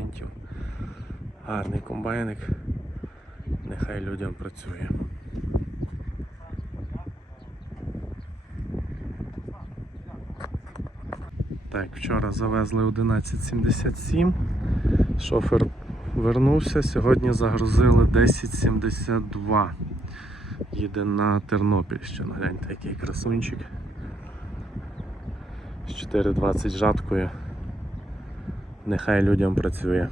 клієнтів. Гарний комбайник. Нехай людям працює. Так, вчора завезли 1177. Шофер вернувся. Сьогодні загрузили 1072. Їде на Тернопільщину. Гляньте, який красунчик. З 4.20 жаткою. Нехай людям працює.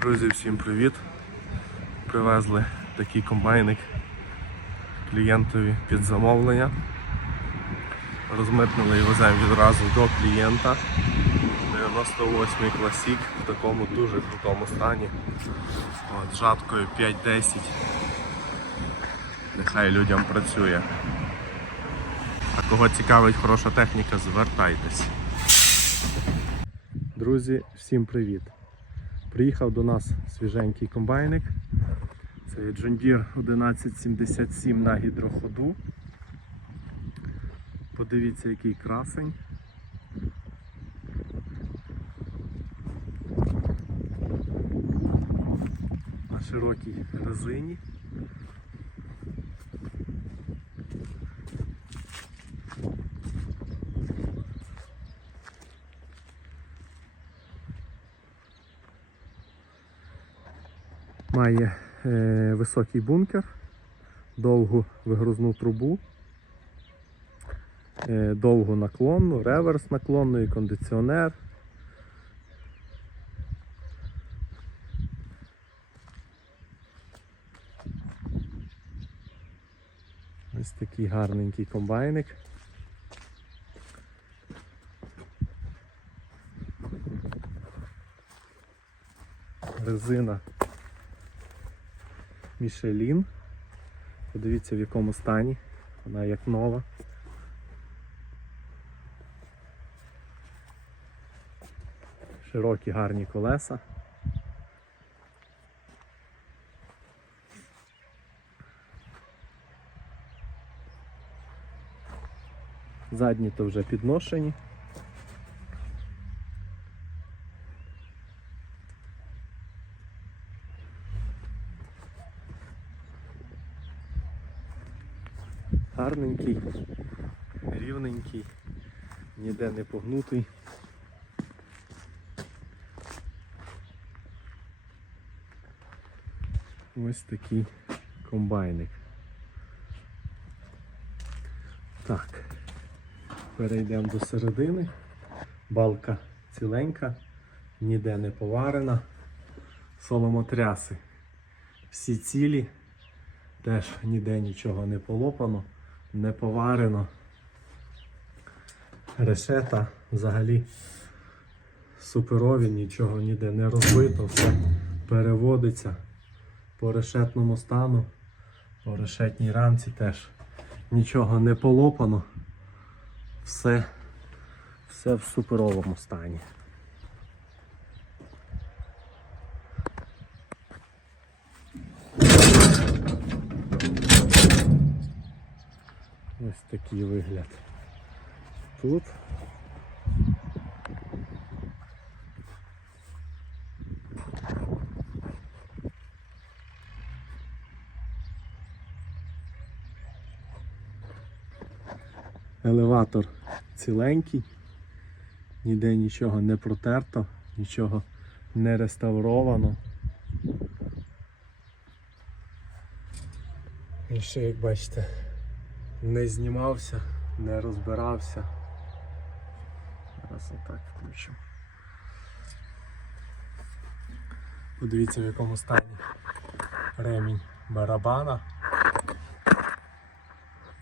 Друзі, всім привіт! Привезли такий комбайник клієнтові під замовлення. Розмитнили і веземо відразу до клієнта. 98 класік в такому дуже крутому стані. От, жаткою 5-10. Нехай людям працює. А кого цікавить хороша техніка, звертайтесь. Друзі, всім привіт! Приїхав до нас свіженький комбайник. Це John Deere 1177 на гідроходу. Подивіться, який красень. На широкій резині. Має е, високий бункер, довгу вигрузну трубу, е, довгу наклонну, реверс наклонний, кондиціонер. Ось такий гарненький комбайник. Резина Мішелін. Подивіться в якому стані. Вона як нова. Широкі гарні колеса. Задні то вже підношені. Гарненький, рівненький, ніде не погнутий. Ось такий комбайник. Так, перейдемо до середини. Балка ціленька, ніде не поварена. Соломотряси. Всі цілі, теж ніде нічого не полопано, не поварено. Решета взагалі суперові, нічого ніде не розбито, все переводиться по решетному стану, по решетній рамці теж нічого не полопано. Все, все в суперовому стані. Ось такий вигляд. Тут. Елеватор ціленький, ніде нічого не протерто, нічого не реставровано. І ще, як бачите, не знімався, не розбирався. Зараз отак включу. Подивіться в якому стані ремінь барабана.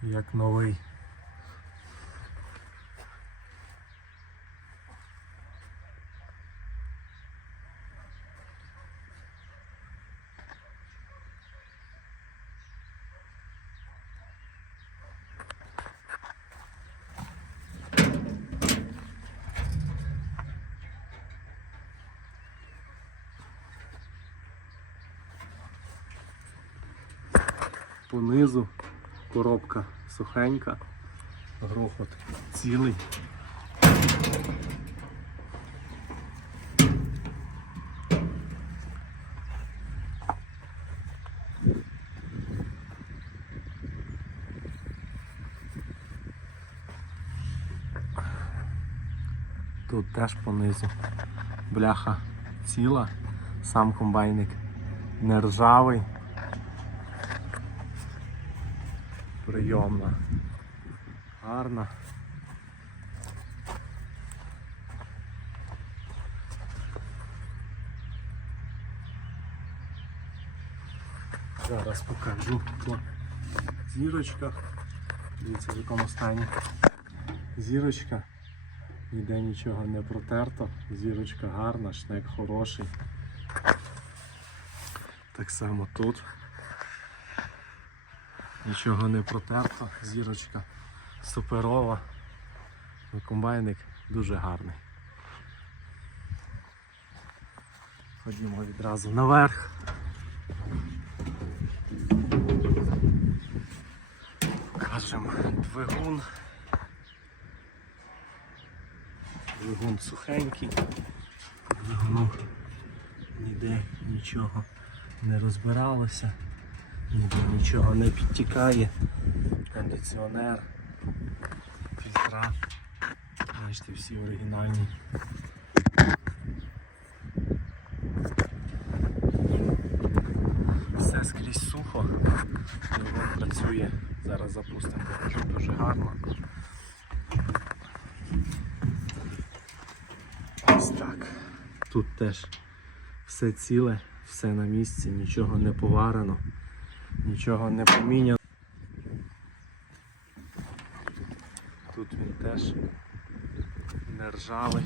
Як новий. понизу коробка сухенька, грохот цілий. Тут теж понизу бляха ціла, сам комбайник не ржавий. Прийомна. Гарна. Зараз покажу по зірочках. Дивіться, в якому стані. Зірочка. Ніде нічого не протерто. Зірочка гарна, шнек хороший. Так само тут. Нічого не протерто, зірочка суперова. Ну, Комбайник дуже гарний. Ходімо відразу наверх. Покажемо двигун. Двигун сухенький. Двигуну ніде нічого не розбиралося, ніде нічого не підтікає. Кондиціонер, фільтра. Бачите, всі оригінальні. Все скрізь сухо, двигун працює. Зараз запустимо, дуже гарно. Ось так. Тут теж все ціле, все на місці, нічого не поварено, нічого не поміняно. Тут він теж не ржавий.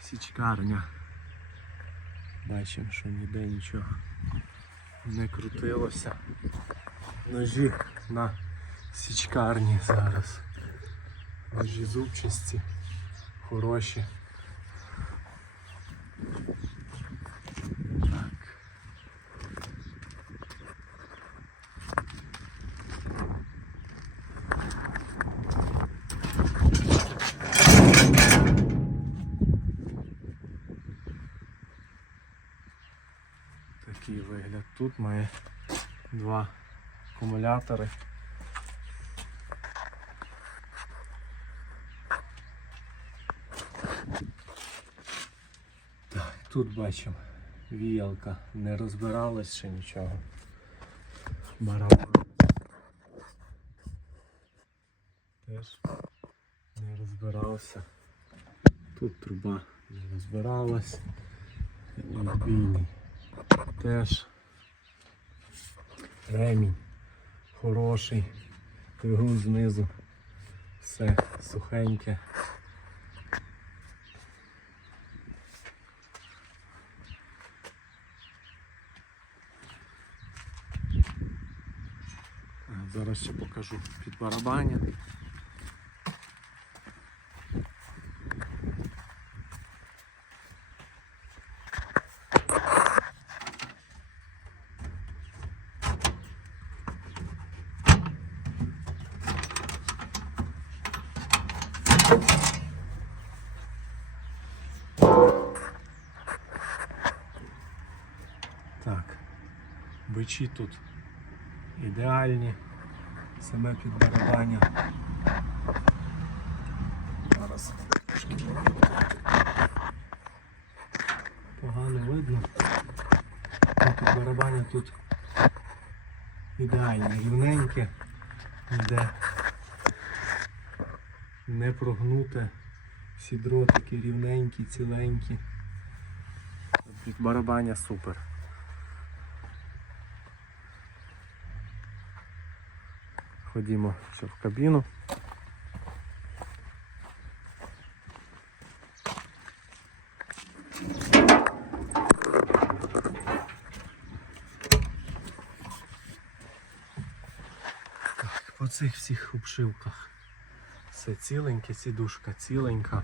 Січкарня. Бачимо, що ніде нічого не крутилося. Ножі на січкарні зараз. Ножі зубчасті, хороші. Так. Такий вигляд. Тут має два акумулятори. Так, тут бачимо віялка не розбиралась ще нічого. Барабан. Теж не розбирався. Тут труба не розбиралась. Відбійний теж ремінь хороший, двигун знизу, все сухеньке. Зараз ще покажу під барабані. Так, бичі тут ідеальні, саме під барабаня. Зараз трошки погано видно. Під барабаня тут ідеальне, рівненьке, ніде не прогнуте, всі дротики рівненькі, ціленькі. Під барабаня супер. Ходімо ще в кабіну. Так, по цих всіх обшивках. Все ціленьке, сідушка ціленька.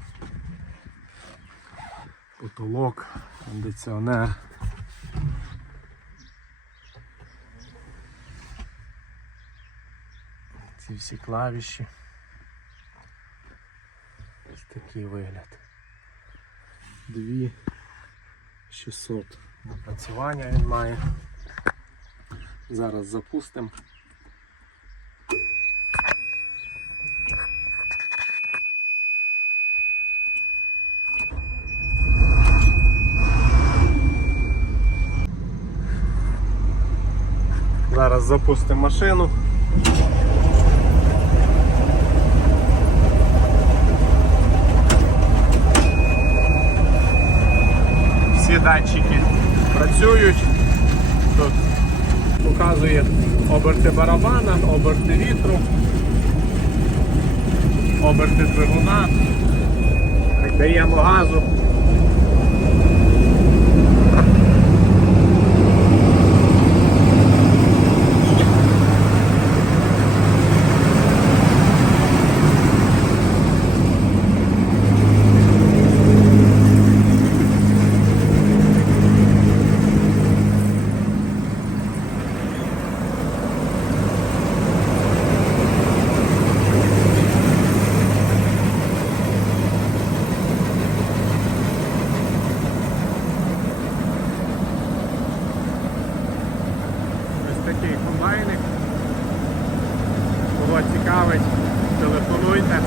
Потолок, кондиціонер. всі клавіші. Ось такий вигляд. Дві 600 напрацювання він має. Зараз запустимо. Зараз запустимо машину. Датчики працюють. Тут показує оберти барабана, оберти вітру, оберти двигуна. Даємо газу. Ось такий комбайник. Кого цікавить, телефонуйте.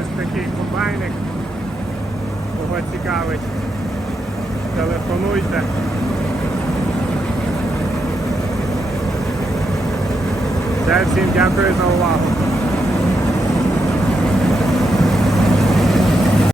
Ось такий комбайник. Кого цікавить, телефонуйте. Все, всім дякую за увагу.